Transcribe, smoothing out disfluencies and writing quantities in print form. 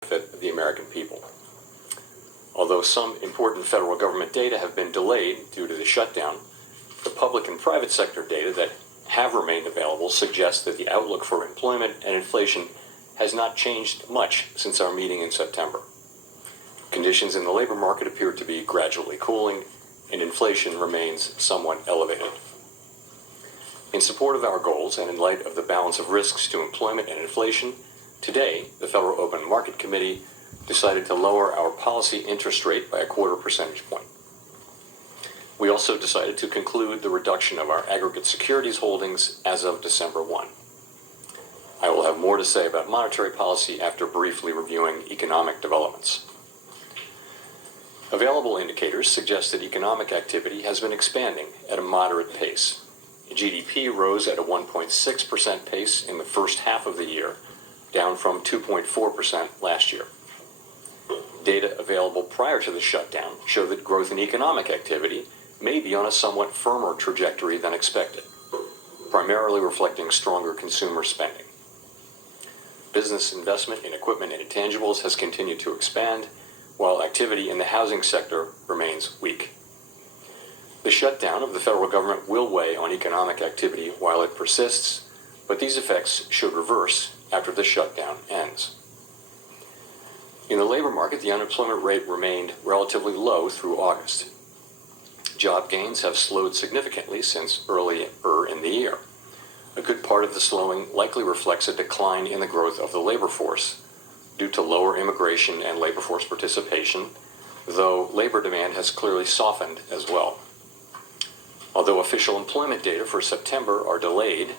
benefit of the American people. Although some important federal government data have been delayed due to the shutdown, the public and private sector data that have remained available suggests that the outlook for employment and inflation has not changed much since our meeting in September. Conditions in the labor market appear to be gradually cooling, and inflation remains somewhat elevated. In support of our goals and in light of the balance of risks to employment and inflation, today the Federal Open Market Committee decided to lower our policy interest rate by a 1/4 percentage point. We also decided to conclude the reduction of our aggregate securities holdings as of December 1. I will have more to say about monetary policy after briefly reviewing economic developments. Available indicators suggest that economic activity has been expanding at a moderate pace. GDP rose at a 1.6% pace in the first half of the year, down from 2.4% last year. Data available prior to the shutdown show that growth in economic activity may be on a somewhat firmer trajectory than expected, primarily reflecting stronger consumer spending. Business investment in equipment and intangibles has continued to expand, while activity in the housing sector remains weak. The shutdown of the federal government will weigh on economic activity while it persists, but these effects should reverse after the shutdown ends. In the labor market, the unemployment rate remained relatively low through August. Job gains have slowed significantly since earlier in the year. A good part of the slowing likely reflects a decline in the growth of the labor force due to lower immigration and labor force participation, though labor demand has clearly softened as well. Although official employment data for September are delayed,